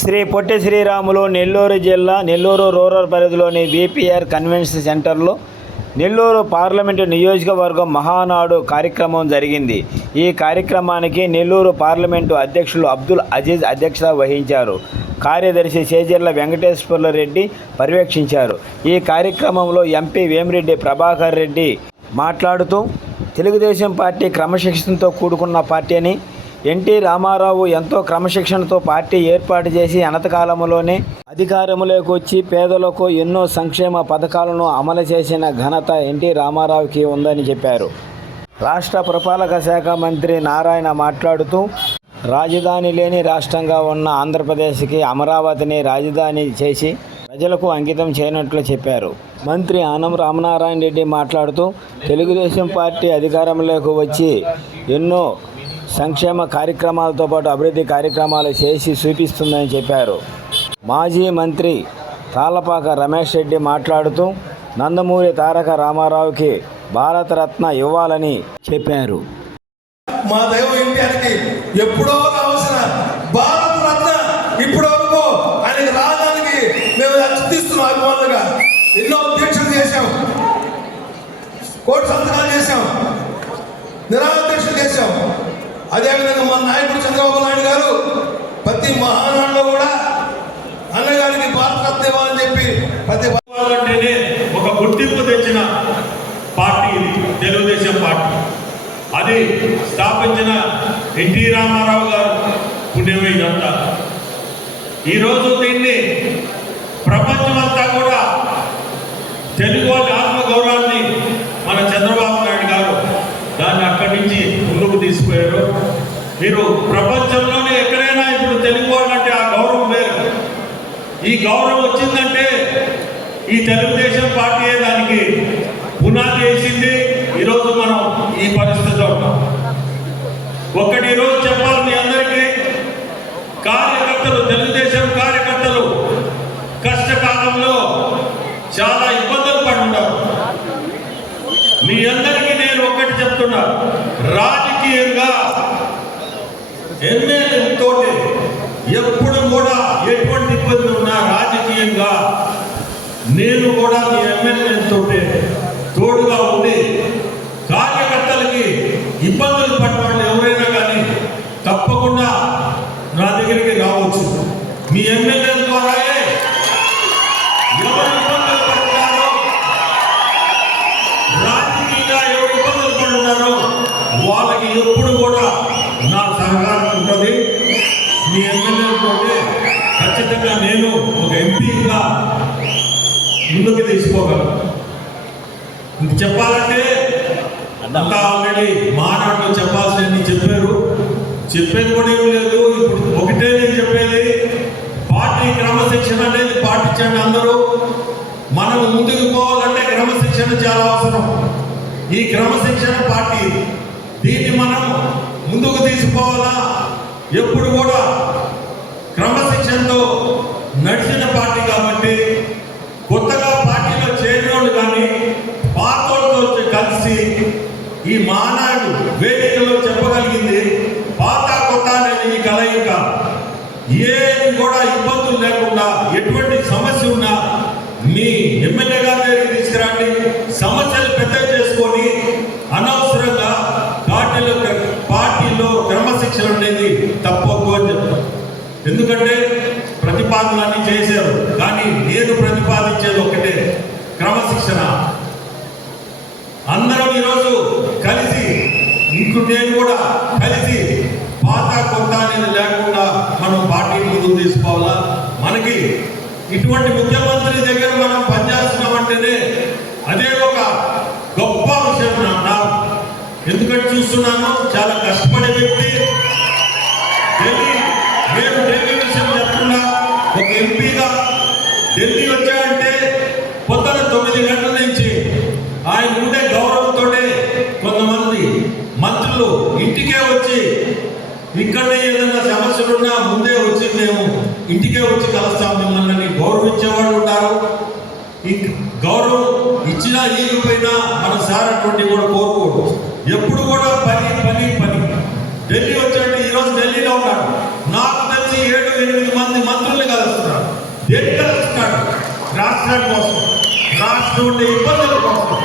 శ్రీ పొట్టి శ్రీరాములు నెల్లూరు జిల్లా నెల్లూరు రూరల్ పరిధిలోని BPR convention సెంటర్లో నెల్లూరు పార్లమెంటు నియోజకవర్గం మహానాడు కార్యక్రమం జరిగింది. ఈ కార్యక్రమానికి నెల్లూరు పార్లమెంటు అధ్యక్షులు అబ్దుల్ అజీజ్ అధ్యక్షత వహించారు. కార్యదర్శి చేజర్ల వెంకటేశ్వర్ల రెడ్డి పర్యవేక్షించారు. ఈ కార్యక్రమంలో ఎంపీ వేమిరెడ్డి ప్రభాకర్ రెడ్డి మాట్లాడుతూ తెలుగుదేశం పార్టీ క్రమశిక్షణతో కూడుకున్న పార్టీ అని ఎన్టీ రామారావు ఎంతో క్రమశిక్షణతో పార్టీ ఏర్పాటు చేసి అనతకాలంలోనే అధికారంలోకి వచ్చి పేదలకు ఎన్నో సంక్షేమ పథకాలను అమలు చేసిన ఘనత ఎన్టీ రామారావుకి ఉందని చెప్పారు. రాష్ట్ర పురపాలక శాఖ మంత్రి నారాయణ మాట్లాడుతూ రాజధాని లేని రాష్ట్రంగా ఉన్న ఆంధ్రప్రదేశ్కి అమరావతిని రాజధాని చేసి ప్రజలకు అంకితం చేయనట్లు చెప్పారు. మంత్రి ఆనం రామనారాయణ రెడ్డి మాట్లాడుతూ తెలుగుదేశం పార్టీ అధికారంలోకి వచ్చి ఎన్నో సంక్షేమ కార్యక్రమాలతో పాటు అభివృద్ధి కార్యక్రమాలు చేసి చూపిస్తుందని చెప్పారు. మాజీ మంత్రి తాళ్ళపాక రమేష్ రెడ్డి మాట్లాడుతూ నందమూరి తారక రామారావుకి భారతరత్న ఇవ్వాలని చెప్పారు. మా దైవం ఇంటికి ఎప్పుడో రావాల్సిన భారతరత్న ఇప్పుడు ఆయనకి రాజధానికి మేము అర్థిస్తున్నాం అభిమానులుగా. ఎన్నో దీక్షలు చేశాం. కోటి సంతకాలు చేశాం. నిరాదీక్షలు చేశాం. అదేవిధంగా మన నాయకుడు చంద్రబాబు నాయుడు గారు ప్రతి మహానాడులో కూడా అన్నగారికి భారతరత్న ఇవ్వాలని చెప్పి ప్రతి అంటేనే ఒక గుర్తింపు తెచ్చిన పార్టీ తెలుగుదేశం పార్టీ. అది స్థాపించిన ఎన్టీ రామారావు గారు పుణ్యమే ఇదంతా ఈరోజు దీన్ని ప్రపంచమంతా కూడా తెలుగు వాళ్ళు ఆత్మ గౌరవాన్ని మన చంద్రబాబు నాయుడు గారు దాన్ని అక్కడి నుంచి ముందుకు తీసుకుపోయారు మీరు ప్రపంచంలోనే ఎక్కడైనా ఇప్పుడు తెలుగు వాళ్ళంటే ఆ గౌరవం వేరు. ఈ గౌరవం వచ్చిందంటే ఈ తెలుగుదేశం పార్టీయే దానికి పునాది వేసింది ఈరోజు మనం ఈ పరిస్థితిలో ఉన్నాం. ఒకటి ఈరోజు చెప్పాలి మీ అందరికీ కార్యకర్తలు తెలుగుదేశం కార్యకర్తలు కష్టకాలంలో చాలా ఇబ్బందులు పడుతున్నారు. మీ అందరికీ నేను ఒక్కటి చెప్తున్నా రాజకీయంగా ఎమ్మెల్యేలతో ఎప్పుడు కూడా ఎటువంటి ఇబ్బంది ఉన్నా రాజకీయంగా నేను కూడా మీ ఎమ్మెల్యేలతో తోడుగా ఉండి కార్యకర్తలకి ఇబ్బందులు పడ్డవాళ్ళు ఎవరైనా కానీ తప్పకుండా నా దగ్గరికి రావచ్చు. మీ ఎమ్మెల్యేల ద్వారానే ఎవరు ఇబ్బందులు పడుతున్నారో రాజకీయంగా ఎవరు ఇబ్బందులు పడుతున్నారో వాళ్ళకి ఎప్పుడు కూడా నా సహకారం ఉంటుంది మీ ఎమ్మెల్యేలతో ఖచ్చితంగా నేను ఒక ఎంపీగా ముందుకు తీసుకోగలను ఇంక చెప్పాలంటే అంతా ఆల్రెడీ మానాడులో చెప్పాల్సినవి చెప్పారు. చెప్పేది కూడా ఏం లేదు. ఇప్పుడు ఒకటే నేను చెప్పేది పార్టీ క్రమశిక్షణ అనేది పాటించండి అందరూ. మనం ముందుకు పోవాలంటే క్రమశిక్షణ చాలా అవసరం. ఈ క్రమశిక్షణ పార్టీ దీన్ని మనం ముందుకు తీసుకోవాలా ఎప్పుడు కూడా క్రమశిక్షణతో నడిచిన పార్టీ కాబట్టి కొత్తగా పార్టీలో చేరిన వాళ్ళు కానీ పాతోళ్ళతో కలిసి ఈ మానాడు వేదికలో చెప్పగలిగింది పాత కొత్త అనేది ఈ కలయిక. ఏది కూడా ఇబ్బందులు లేకుండా ఎటువంటి సమస్య ఉన్నా మీ ఎమ్మెల్యే గారి దగ్గరికి తీసుకురండి. సమస్యలు పెద్ద చేసుకొని అనవసరంగా పార్టీలో పార్టీలో క్రమశిక్షణ అనేది తప్పకు అని చెప్తాం ఎందుకంటే ప్రతిపాదనలన్నీ చేశారు కానీ నేను ప్రతిపాదించేది ఒకటే క్రమశిక్షణ. ఈరోజు కలిసి ఇంకు నేను కూడా కలిసి పాత కొత్త అనేది లేకుండా మనం పార్టీ ముందుకు తీసుకోవాలా మనకి ఇటువంటి ముఖ్యమంత్రి దగ్గర మనం పనిచేస్తున్నామంటేనే అదే ఒక గొప్ప విషయం నా ఎందుకంటే చూస్తున్నాను చాలా కష్టపడే వ్యక్తి. ఢిల్లీ నేను ఢిల్లీ విషయం చెప్తున్నా ఒక ఎంపీగా ఢిల్లీ వచ్చాడంటే ఇక్కడ ఏదైనా సమస్యలున్నా ముందే వచ్చి మేము ఇంటికే వచ్చి కలుస్తాం మిమ్మల్ని. గౌరవించేవాళ్ళు ఉంటారు. గౌరవం ఇచ్చినా ఇవ్వకపోయినా మన సార్ అటువంటి కూడా కోరుకోడు. ఎప్పుడు కూడా పని పని పని. ఢిల్లీ వచ్చాడు ఈరోజు ఢిల్లీలో ఉన్నాడు. నాకు తెలిసి ఏడు ఎనిమిది మంది మంత్రుల్ని కలుస్తున్నాడు. దేని కలుస్తున్నాడు? రాష్ట్రం కోసం. రాష్ట్రం ఉండే ఇబ్బందుల కోసం.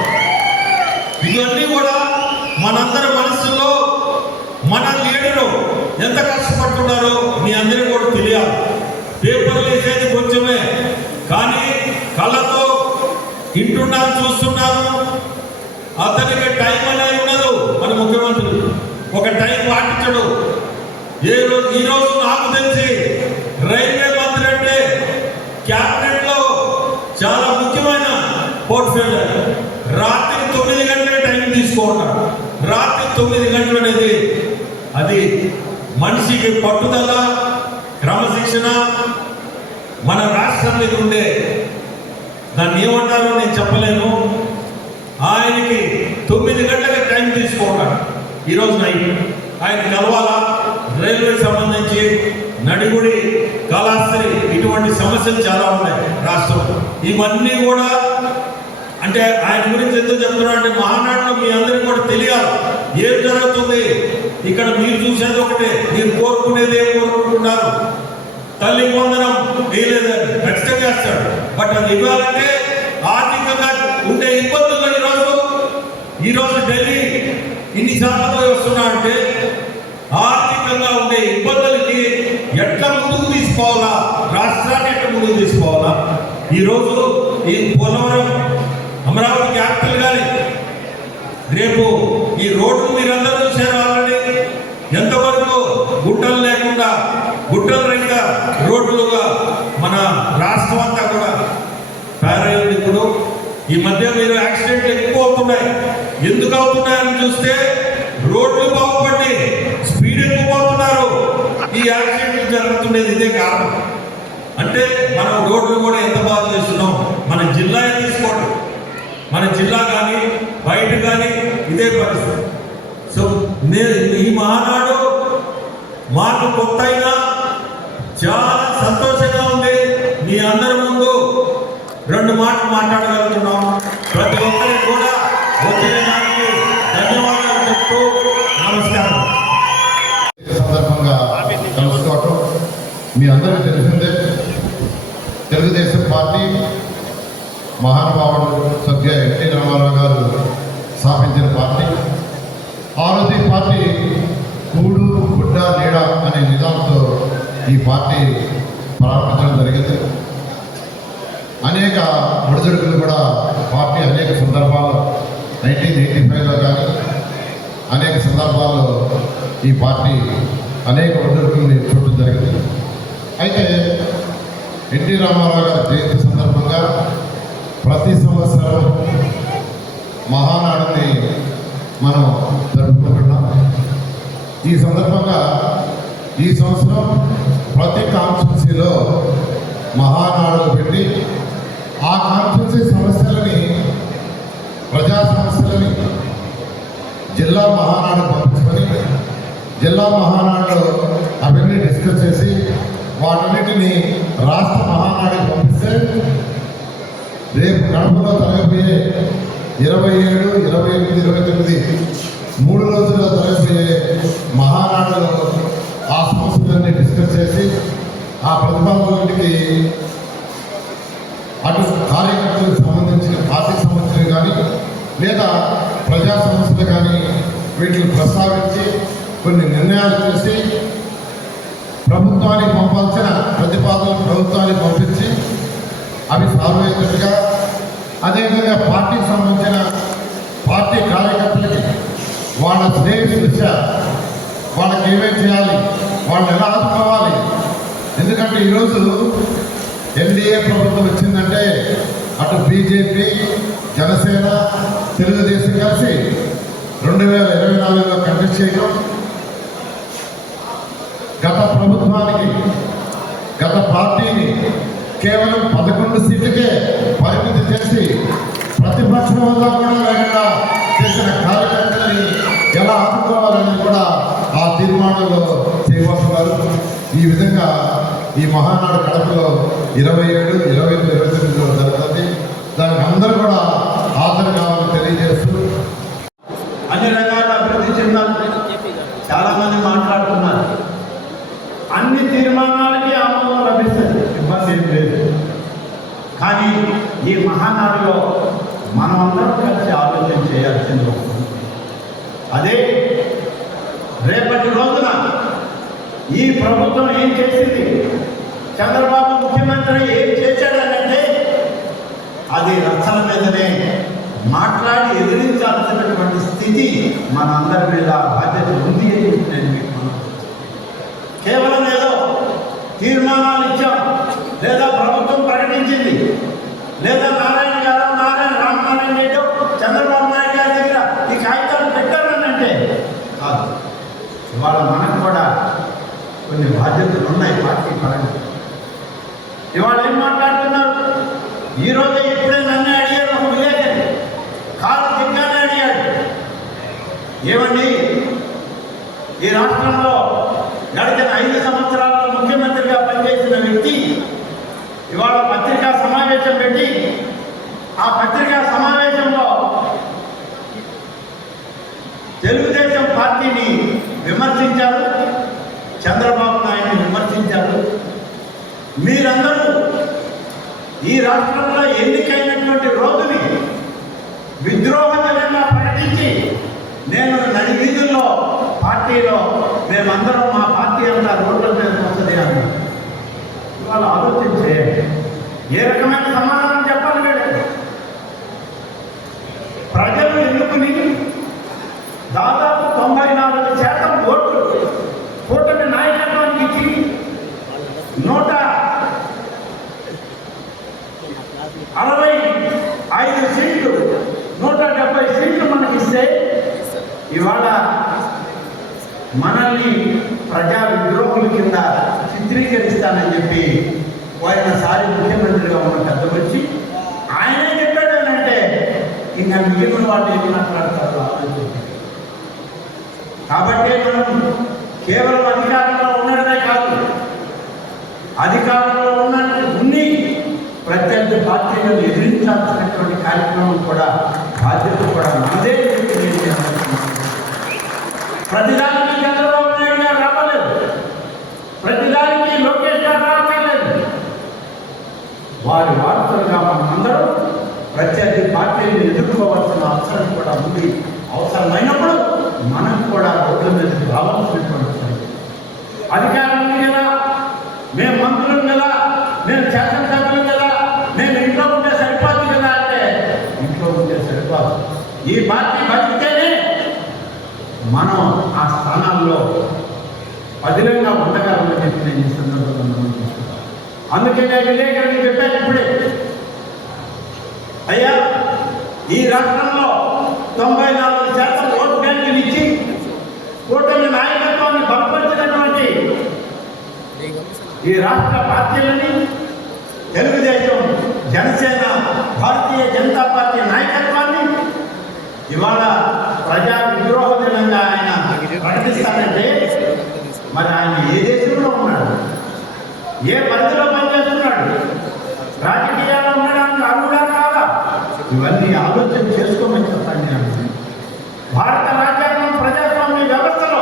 ఇవన్నీ కూడా మనందరి మనస్సులో ఎంత కష్టపడుతున్నారో మీ అందరికీ కూడా తెలియాలి. పేపర్లు వేసేది కొంచెమే కానీ కళ్ళతో ఇంటున్నాను చూస్తున్నాను అతనికి టైం అనేది ఉండదు. మన ముఖ్యమంత్రి ఒక టైం పాటించడు. ఏ రోజు ఈ రోజు నాకు తెలిసి రైల్వే మంత్రి అంటే క్యాబినెట్లో చాలా ముఖ్యమైన పోర్ట్ఫోలియో రాత్రి తొమ్మిది గంటల టైం తీసుకుంటాడు రాత్రి తొమ్మిది గంటలు అనేది అది మనిషికి పట్టుదల క్రమశిక్షణ మన రాష్ట్రం ఉండే. దాన్ని ఏమంటారో నేను చెప్పలేను. ఆయనకి తొమ్మిది గంటలకి టైం తీసుకుంటాడు ఈరోజు నైట్ ఆయన కలవాలా? రైల్వే సంబంధించి నడిగుడి కళాస్త్రి ఇటువంటి సమస్యలు చాలా ఉన్నాయి రాష్ట్రంలో. ఇవన్నీ కూడా అంటే ఆయన గురించి ఎందుకు చెప్తున్నా అంటే మహానాడులో మీ అందరికీ కూడా తెలియాలి. ఏం జరుగుతుంది? ఇక్కడ మీరు చూసేది ఒకటే మీరు కోరుకునేది ఏం కోరుకుంటున్నారు? తల్లి పొందడం వేయలేదని ఖచ్చితంగా చేస్తాడు బట్ అది ఇవ్వాలంటే ఆర్థికంగా ఉండే ఇబ్బందులు ఈరోజు. ఈరోజు ఢిల్లీ ఇన్ని శాతంలో వస్తున్నా అంటే ఆర్థికంగా ఉండే ఇబ్బందులకి ఎట్లా ముందుకు తీసుకోవాలా? రాష్ట్రాన్ని ఎట్లా ముందుకు తీసుకోవాలా? ఈరోజు ఈ పోలవరం అమరావతి క్యాపిటల్ కానీ రేపు ఈ రోడ్డు మీరందరూ చేరాలని ఎంతవరకు గుట్టలు లేకుండా గుట్టలు రంగా రోడ్లుగా మన రాష్ట్రం అంతా కూడా తయారయ్యింది ఇప్పుడు ఈ మధ్య మీరు యాక్సిడెంట్లు ఎక్కువ అవుతున్నాయి. ఎందుకు అవుతున్నాయని చూస్తే రోడ్లు బాగుపడి స్పీడ్ ఎక్కువ అవుతున్నారు ఈ యాక్సిడెంట్లు జరుగుతుండేది ఇదే కారణం. అంటే మనం రోడ్లు కూడా ఎంత బాగా చేస్తున్నాం? మన జిల్లా తీసుకోండి మన జిల్లా కానీ బయట కానీ ఇదే పరిస్థితి. సో నేను ఈ మహానాడు మాకు కొత్త అయినా చాలా సంతోషంగా ఉంది. మీ అందరి ముందు రెండు మాటలు మాట్లాడగలుగుతున్నాం ప్రతి ఒక్కరికి కూడా వచ్చిన దానికి ధన్యవాదాలు చెప్తూ నమస్కారం ఈ సందర్భంగా కలుసుకోవటం మీ అందరికీ తెలిసిందే తెలుగుదేశం పార్టీ మహానుభావుడు సభ్య ఎన్టీ రామారావు గారు స్థాపించిన పార్టీ ఆ రోజు ఈ పార్టీ కూడు గుడ్డ నీడ అనే నిజాంతో ఈ పార్టీ ప్రారంభించడం జరిగింది. అనేక ఒడిదుడుకులు కూడా పార్టీ అనేక సందర్భాల్లో నైన్టీన్ ఎయిటీ ఫైవ్లో కానీ అనేక సందర్భాల్లో ఈ పార్టీ అనేక ఒడిదుడుకుల్ని చూడటం జరిగింది. అయితే ఎన్టీ రామారావు గారి జయంతి సందర్భంగా ప్రతి సంవత్సరం మహానాడుని మనం జరుపుకుంటున్నాం. ఈ సందర్భంగా ఈ సంవత్సరం ప్రతి కాన్స్టిట్యున్సీలో మహానాడులు పెట్టి ఆ కాన్స్టిట్యున్సీ సమస్యలని ప్రజా సమస్యలని జిల్లా మహానాడు పంపించుకొని జిల్లా మహానాడులో అవన్నీ డిస్కస్ చేసి వాటన్నిటిని రాష్ట్ర మహానాడుకి పంపిస్తే రేపు కడపలో తరగబోయే ఇరవై ఏడు ఇరవై ఎనిమిది ఇరవై తొమ్మిది మూడు రోజుల్లో తరగబోయే మహానాడులో ఆ సమస్యలన్నీ ఆ ప్రతిపాదనలకి అటు కార్యకర్తలకు సంబంధించిన పార్టీకి సంబంధించిన కానీ లేదా ప్రజా సమస్యలు కానీ వీటిని ప్రస్తావించి కొన్ని నిర్ణయాలు చేసి ప్రభుత్వానికి పంపాల్సిన ప్రతిపాదనలు ప్రభుత్వానికి పంపించి అవి సాల్వ్ అయ్యేటట్టుగా అదేవిధంగా పార్టీకి సంబంధించిన పార్టీ కార్యకర్తలకి వాళ్ళ శ్రేయస్ దృష్ట్యా వాళ్ళకి ఏమేమి చేయాలి వాళ్ళని ఎలా ఆదుకోవాలి ఈరోజు ఎన్డీఏ ప్రభుత్వం వచ్చిందంటే అటు బీజేపీ జనసేన తెలుగుదేశం కలిసి రెండు వేల ఇరవై నాలుగులో కంటెస్ట్ చేయడం గత ప్రభుత్వానికి గత పార్టీని కేవలం పదకొండు సీట్లకే పరిమితి చేసి ప్రతిపక్షం హోదా కూడా లేకుండా చేసిన కార్యకర్తల్ని ఎలా ఆదుకోవాలని కూడా ఆ తీర్మానంలో చేయబోతున్నారు. ఈ విధంగా ఈ మహానాడు కడపలో ఇరవై ఏడు ఇరవై ఎనిమిది ఇరవై తొమ్మిదిలో జరుగుతుంది. దానికి అందరూ కూడా హాజరు కావాలని తెలియజేస్తూ అన్ని రకాల అభివృద్ధి చెందాలి చాలా మంది మాట్లాడుతున్నారు. అన్ని తీర్మానాలకి ఆమోదం లభిస్తుంది. ఇబ్బంది ఏం లేదు. కానీ ఈ మహానాడులో మనమందరం కలిసి ఆలోచన చేయాల్సింది అదే రేపటి రోజున ఈ ప్రభుత్వం ఏం చేసింది? చంద్రబాబు ముఖ్యమంత్రి ఏం చేశాడనంటే అది రచ్చల మీదనే మాట్లాడి ఎదిరించాల్సినటువంటి స్థితి మనందరి మీద బాధ్యత ఉంది అని నేను మీకు కేవలం ఏదో తీర్మానాలు ఇచ్చాం లేదా ప్రభుత్వం ప్రకటించింది లేదా నారాయణ గారు నారాయణ రామనారాయణ రెడ్డి చంద్రబాబు నాయుడు గారి దగ్గర ఈ కాగితాలు పెట్టారనంటే కాదు. ఇవాళ మనకు కూడా కొన్ని బాధ్యతలు ఉన్నాయి పార్టీ పరంగా. ఇవాళ ఏం మాట్లాడుతున్నారు? ఈ ఇప్పుడే నన్ను అడిగారు? ఒక విలేకరి కాలు తిగ్గానే అడిగాడు ఏమండి? ఈ రాష్ట్రంలో గడిచిన ఐదు సంవత్సరాల్లో ముఖ్యమంత్రిగా పనిచేసిన వ్యక్తి ఇవాళ పత్రికా సమావేశం పెట్టి ఆ పత్రికా సమావేశం తెలుగుదేశం పార్టీని విమర్శించారు చంద్రబాబు నాయుడిని విమర్శించారు మీరందరూ ఈ రాష్ట్రంలో ఎన్నికైనటువంటి రోజుని విద్రోహ ప్రకటించి నేను నడి వీధుల్లో పార్టీలో మేమందరం మా పార్టీ అంతా రోడ్ల మీద వస్తుంది అన్నారు ఇవాళ ఆలోచించే ఏ రకమైన సమాధానం చెప్పాలి వీళ్ళకి ప్రజలు ఎన్నుకుని దాదాపు తొంభై నాలుగు శాతం ఓట్లు కూటమి నాయకత్వానికి ఇచ్చి నూట అరవై ఐదు సీట్లు నూట డెబ్బై సీట్లు మనకిస్తే ఇవాళ మనల్ని ప్రజా విద్రోహుల కింద చిత్రీకరిస్తానని చెప్పి పోయినసారి ముఖ్యమంత్రిగా ఉన్న పెద్ద వచ్చి ఆయనే చెప్పాడు అని అంటే ఇంకా మిగిలిన వాళ్ళు ఏం మాట్లాడతారు? కాబట్టి మనం కేవలం అధికారంలో ఉండడమే కాదు అధికారంలో ఉన్న ఉన్ని ప్రత్యర్థి పార్టీలను ఎదిరించాల్సినటువంటి కార్యక్రమం కూడా బాధ్యత కూడా మనదే. ప్రతిదాని చెప్పి నేను చెప్పాలనుకుంటున్నాను. ప్రతిదానికి చంద్రబాబు నాయుడు గారు రావలేదు ప్రతిదానికి లోకేష్ గారు రావట్లేదు వారి వారసులుగా మనందరం ప్రత్యర్థి పార్టీని ఎదుర్కోవాల్సిన అవసరం కూడా ఉంది అవసరమైనప్పుడు మనం కూడా రోడ్ల మీద రావాల్సినటువంటి పరిస్థితి. అధికారం కదా మేము మంత్రులం కదా మేము శాసనసభ్యులు కదా మేము ఇంట్లో ఉంటే సరిపోదు కదా అంటే ఇంట్లో ఉంటే సరిపోదు. ఈ పార్టీ బతికితేనే మనం ఆ స్థానాల్లో పదిలంగా ఉండగలమని చెప్పి నేను ఈ సందర్భంగా అందుకే నేను విలేకరులకు చెప్పాను ఇప్పుడే. అయ్యా ఈ రాష్ట్రంలో తొంభై నాలుగు శాతం ఓటు బ్యాంకులు ఇచ్చి కూటమి నాయకత్వాన్ని బలపరిచినటువంటి ఈ రాష్ట్ర పార్టీలని తెలుగుదేశం జనసేన భారతీయ జనతా పార్టీ నాయకత్వాన్ని ఇవాళ ప్రజా విద్రోహ దినంగా ఆయన ప్రకటిస్తానంటే మరి ఆయన ఏ దేశంలో ఉన్నాడు ఏ పరిధిలో పనిచేస్తున్నాడు రాజకీయాల్లో ఉండడానికి అర్హుడా కాదా ఇవన్నీ ఆలోచన చేసుకోమని చెప్పండి నేను భారత రాజ్యాంగం ప్రజాస్వామ్య వ్యవస్థలో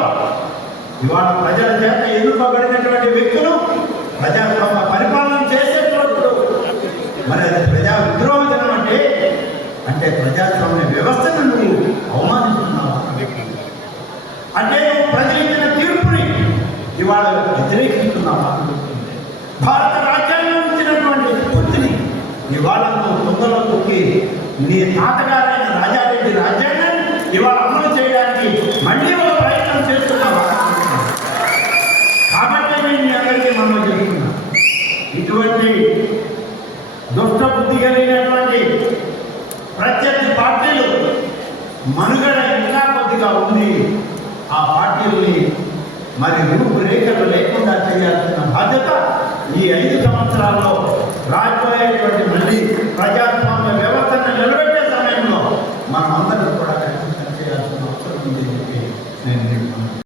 ఇవాళ ప్రజల చేత ఎన్నుకోబడినటువంటి వ్యక్తులు ప్రజాస్వామ్య పరిపాలన చేసేటప్పుడు మరి అది ప్రజా విద్రోహం అంటే అంటే ప్రజాస్వామ్య వ్యవస్థను నువ్వు అవమానిస్తున్నావు? అంటే నువ్వు ప్రజలు ఇచ్చిన తీర్పుని ఇవాళ వ్యతిరేకిస్తున్నావా? భారత రాజ్యాంగం ఇచ్చినటువంటి స్ఫూర్తిని ఇవాళ నువ్వు తొందరలో తొక్కి నీ తాతగారైన రాజారెడ్డి రాజ్యాంగం ఇవాళ అమలు చేయడానికి మళ్ళీ ఒక ప్రయత్నం చేస్తున్నావా కాబట్టి నేను మీ అందరికీ మనం చెప్తున్నా కలిగినటువంటి దుష్ట బుద్ధి కలిగినటువంటి ప్రత్యర్థి పార్టీలు మనుగడ ఇంకా కొద్దిగా ఉంది. ఆ పార్టీల్ని మరి రూపురేఖలు లేకుండా చేయాల్సిన బాధ్యత ఈ ఐదు సంవత్సరాల్లో రాబోయేటువంటి మళ్ళీ ప్రజా